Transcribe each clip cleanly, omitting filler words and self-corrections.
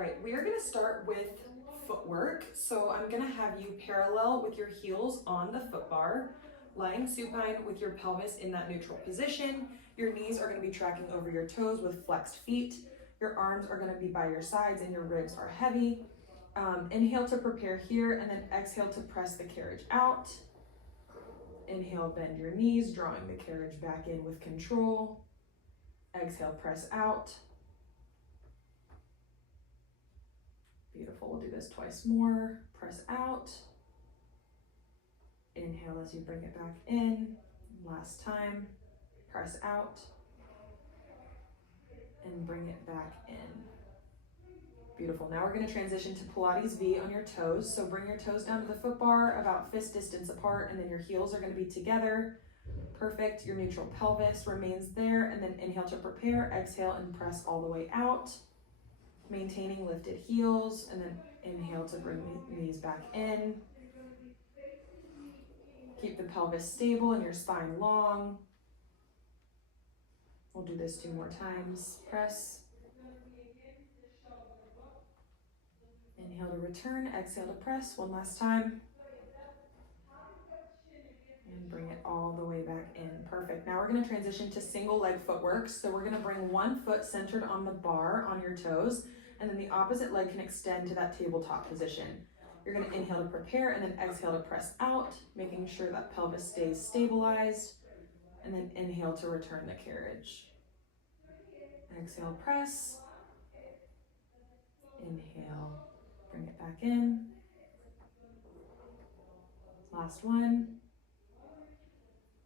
right, we are gonna start with footwork. So I'm gonna have you parallel with your heels on the foot bar, lying supine with your pelvis in that neutral position. Your knees are gonna be tracking over your toes with flexed feet. Your arms are gonna be by your sides and your ribs are heavy. Inhale to prepare here, and then exhale to press the carriage out. Inhale, bend your knees, drawing the carriage back in with control. Exhale, press out. Beautiful, we'll do this twice more. Press out. Inhale as you bring it back in. Last time, press out. And bring it back in. Beautiful, now we're gonna transition to Pilates V on your toes. So bring your toes down to the foot bar about fist distance apart, and then your heels are gonna be together. Perfect, your neutral pelvis remains there, and then inhale to prepare, exhale and press all the way out. Maintaining lifted heels, and then inhale to bring the knees back in. Keep the pelvis stable and your spine long. We'll do this 2 more times. Press. Inhale to return, exhale to press 1 last time. And bring it all the way back in. Perfect. Now we're gonna transition to single leg footwork. So we're gonna bring one foot centered on the bar on your toes, and then the opposite leg can extend to that tabletop position. You're gonna inhale to prepare and then exhale to press out, making sure that pelvis stays stabilized, and then inhale to return the carriage. Exhale, press. Inhale, bring it back in. Last one.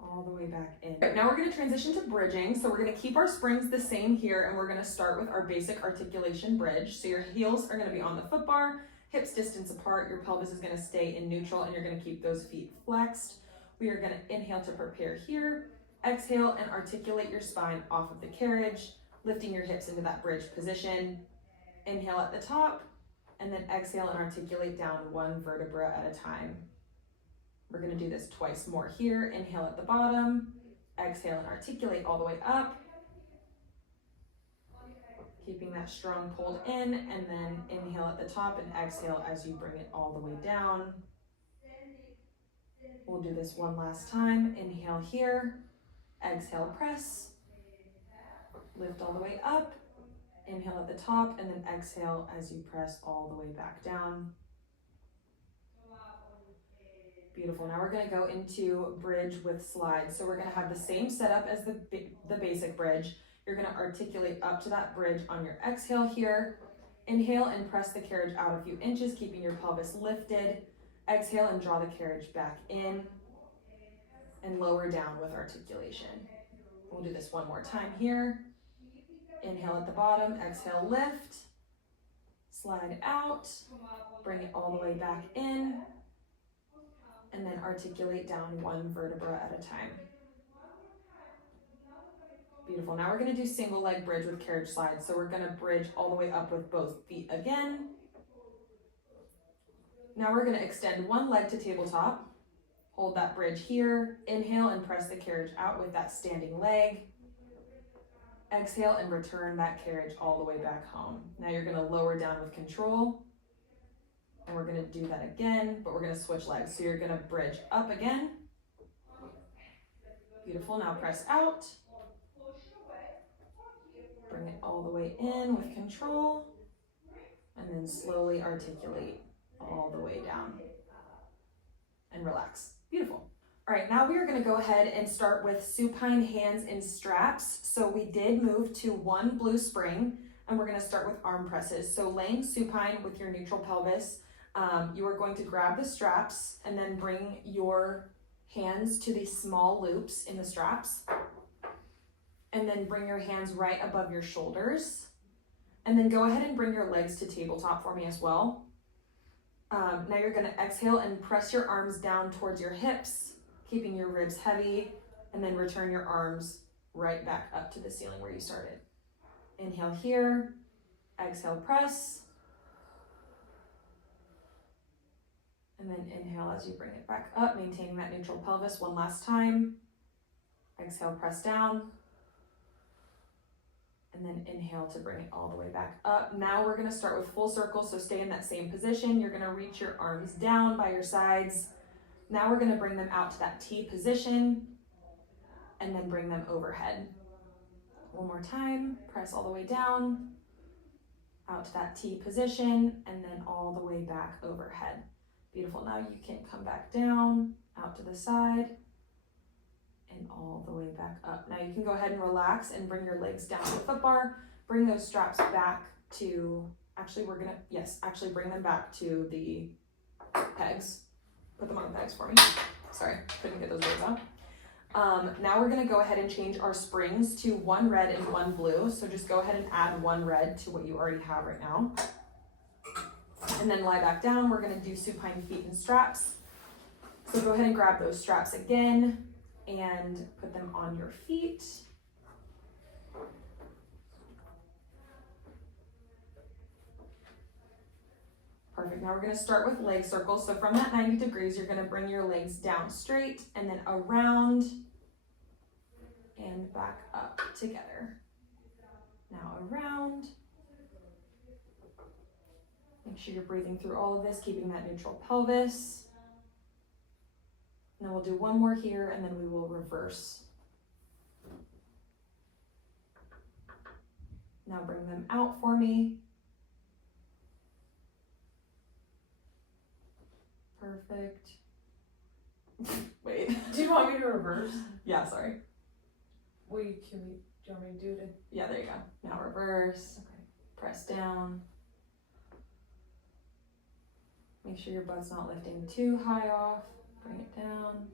All the way back in. Right, now we're gonna transition to bridging. So we're gonna keep our springs the same here, and we're gonna start with our basic articulation bridge. So your heels are gonna be on the foot bar, hips distance apart, your pelvis is gonna stay in neutral, and you're gonna keep those feet flexed. We are gonna inhale to prepare here, exhale and articulate your spine off of the carriage, lifting your hips into that bridge position. Inhale at the top, and then exhale and articulate down 1 vertebra at a time. We're gonna do this twice more here. Inhale at the bottom, exhale and articulate all the way up. Keeping that strong pulled in, and then inhale at the top and exhale as you bring it all the way down. We'll do this 1 last time. Inhale here, exhale, press. Lift all the way up, inhale at the top, and then exhale as you press all the way back down. Beautiful, now we're gonna go into bridge with slide. So we're gonna have the same setup as the basic bridge. You're gonna articulate up to that bridge on your exhale here. Inhale and press the carriage out a few inches, keeping your pelvis lifted. Exhale and draw the carriage back in and lower down with articulation. We'll do this 1 more time here. Inhale at the bottom, exhale, lift. Slide out, bring it all the way back in, and then articulate down 1 vertebra at a time. Beautiful, now we're gonna do single leg bridge with carriage slide. So we're gonna bridge all the way up with both feet again. Now we're gonna extend 1 leg to tabletop. Hold that bridge here. Inhale and press the carriage out with that standing leg. Exhale and return that carriage all the way back home. Now you're gonna lower down with control. And we're gonna do that again, but we're gonna switch legs. So you're gonna bridge up again. Beautiful, now press out. Bring it all the way in with control. And then slowly articulate all the way down. And relax, beautiful. All right, now we are gonna go ahead and start with supine hands in straps. So we did move to 1 blue spring, and we're gonna start with arm presses. So laying supine with your neutral pelvis, you are going to grab the straps and then bring your hands to these small loops in the straps. And then bring your hands right above your shoulders. And then go ahead and bring your legs to tabletop for me as well. Now you're gonna exhale and press your arms down towards your hips, keeping your ribs heavy, and then return your arms right back up to the ceiling where you started. Inhale here, exhale, press. And then inhale as you bring it back up, maintaining that neutral pelvis 1 last time. Exhale, press down. and then inhale to bring it all the way back up. Now we're gonna start with full circle, so stay in that same position. You're gonna reach your arms down by your sides. Now we're gonna bring them out to that T position and then bring them overhead. One more time, press all the way down, out to that T position, and then all the way back overhead. Beautiful. Now you can come back down, out to the side, and all the way back up. Now you can go ahead and relax and bring your legs down to the foot bar. Bring those straps back to, bring them back to the pegs. Put them on the pegs for me. Sorry, couldn't get those words out. Now we're gonna go ahead and change our springs to one red and one blue. So just go ahead and add one red to what you already have right now. And then lie back down. We're gonna do supine feet and straps. So go ahead and grab those straps again and put them on your feet. Perfect. Now we're going to start with leg circles. So from that 90 degrees, you're going to bring your legs down straight and then around and back up together. Now around. Make sure you're breathing through all of this, keeping that neutral pelvis. And then we'll do one more here and then we will reverse. Now bring them out for me. Perfect. Wait. Do you want me to reverse? Yeah, sorry. Do you want me to do it? Yeah, there you go. Now reverse. Okay. Press down. Make sure your butt's not lifting too high off. Bring it down.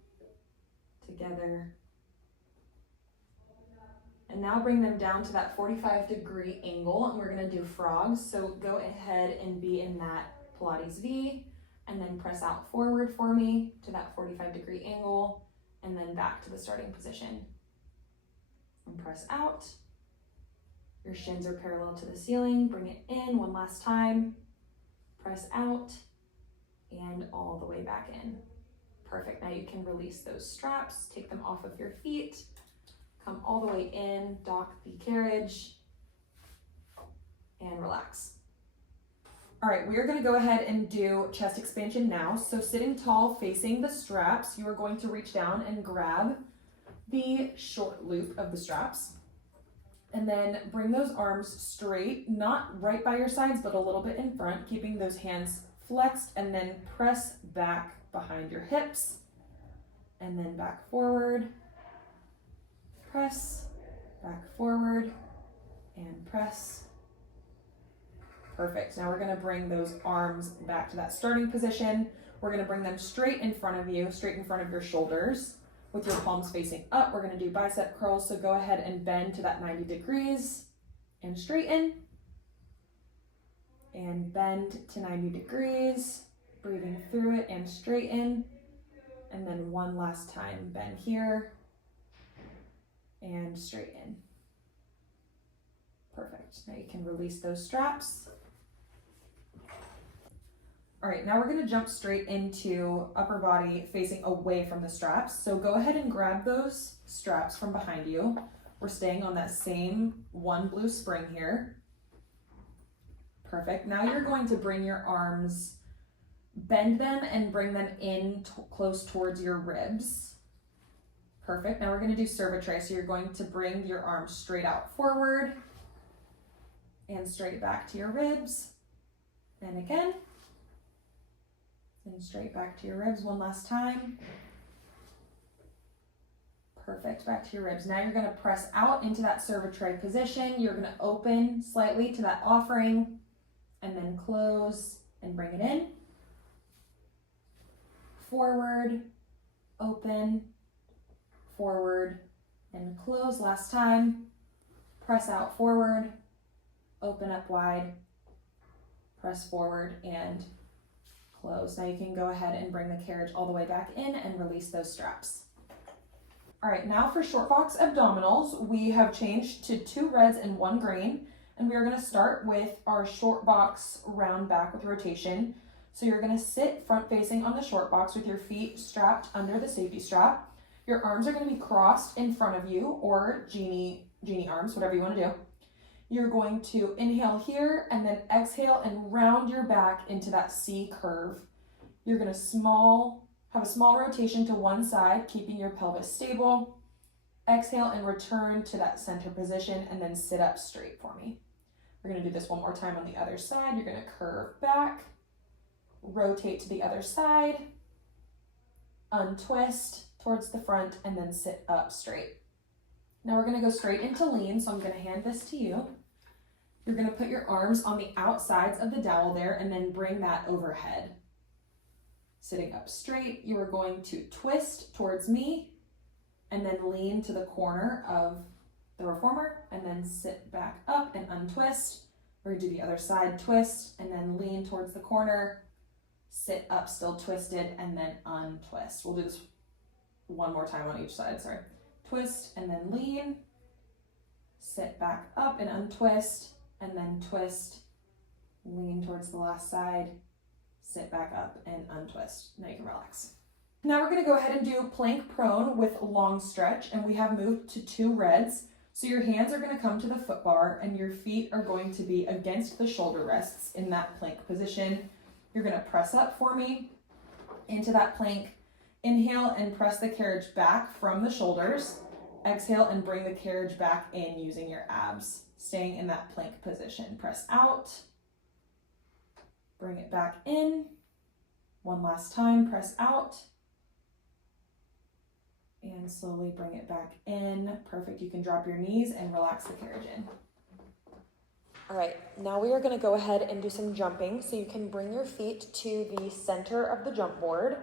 Together. And now bring them down to that 45-degree angle, and we're gonna do frogs. So go ahead and be in that Pilates V, and then press out forward for me to that 45-degree angle, and then back to the starting position. And press out. Your shins are parallel to the ceiling. Bring it in one last time. Press out, and all the way back in. Perfect. Now you can release those straps, take them off of your feet, come all the way in, dock the carriage, and relax. All right, we are going to go ahead and do chest expansion now. So sitting tall, facing the straps, you are going to reach down and grab the short loop of the straps. And then bring those arms straight, not right by your sides, but a little bit in front, keeping those hands flexed, and then press back behind your hips, and then back forward, press, back forward, and press. Perfect. Now we're going to bring those arms back to that starting position. We're going to bring them straight in front of you, straight in front of your shoulders, with your palms facing up. We're going to do bicep curls, so go ahead and bend to that 90 degrees and straighten. And bend to 90 degrees, breathing through it and straighten. And then one last time, bend here and straighten. Perfect. Now you can release those straps. All right, now we're going to jump straight into upper body facing away from the straps. So go ahead and grab those straps from behind you. We're staying on that same one blue spring here. Perfect. Now you're going to bring your arms, bend them and bring them in close towards your ribs. Perfect. Now we're going to do cervitrae. So you're going to bring your arms straight out forward and straight back to your ribs. And again. And straight back to your ribs one last time. Perfect, back to your ribs. Now you're gonna press out into that cervitrae position. You're gonna open slightly to that offering and then close and bring it in. Forward, open, forward, and close. Last time. Press out forward, open up wide, press forward, and close. Now you can go ahead and bring the carriage all the way back in and release those straps. All right, now for short box abdominals, we have changed to 2 reds and 1 green, and we are going to start with our short box round back with rotation. So you're going to sit front facing on the short box with your feet strapped under the safety strap. Your arms are going to be crossed in front of you, or genie arms, whatever you want to do. You're going to inhale here and then exhale and round your back into that C curve. You're gonna have a small rotation to one side, keeping your pelvis stable. Exhale and return to that center position and then sit up straight for me. We're gonna do this one more time on the other side. You're gonna curve back, rotate to the other side, untwist towards the front, and then sit up straight. Now we're gonna go straight into lean, so I'm gonna hand this to you. You're gonna put your arms on the outsides of the dowel there and then bring that overhead. Sitting up straight, you are going to twist towards me and then lean to the corner of the reformer and then sit back up and untwist. We're gonna do the other side, twist and then lean towards the corner, sit up still twisted and then untwist. We'll do this one more time on each side, sorry. Twist and then lean, sit back up and untwist and then twist, lean towards the last side, sit back up and untwist. Now you can relax. Now we're gonna go ahead and do plank prone with long stretch, and we have moved to 2 reds. So your hands are gonna come to the foot bar and your feet are going to be against the shoulder rests in that plank position. You're gonna press up for me into that plank. Inhale and press the carriage back from the shoulders. Exhale and bring the carriage back in using your abs, staying in that plank position. Press out, bring it back in. One last time, press out. And slowly bring it back in. Perfect. You can drop your knees and relax the carriage in. All right, now we are going to go ahead and do some jumping. So you can bring your feet to the center of the jump board.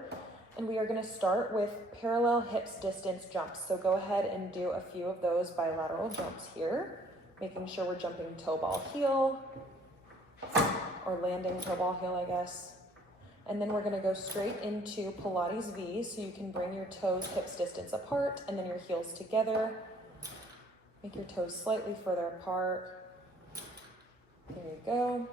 And we are going to start with parallel hips distance jumps. So go ahead and do a few of those bilateral jumps here, making sure we're jumping toe ball heel, or landing toe ball heel, I guess. And then we're gonna go straight into Pilates V, so you can bring your toes hips distance apart and then your heels together. Make your toes slightly further apart. There you go.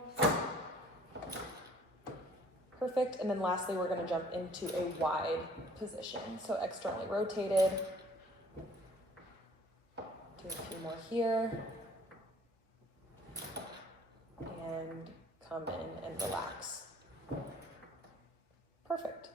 Perfect. And then lastly, we're gonna jump into a wide position. So externally rotated. Do a few more here. And come in and relax. Perfect.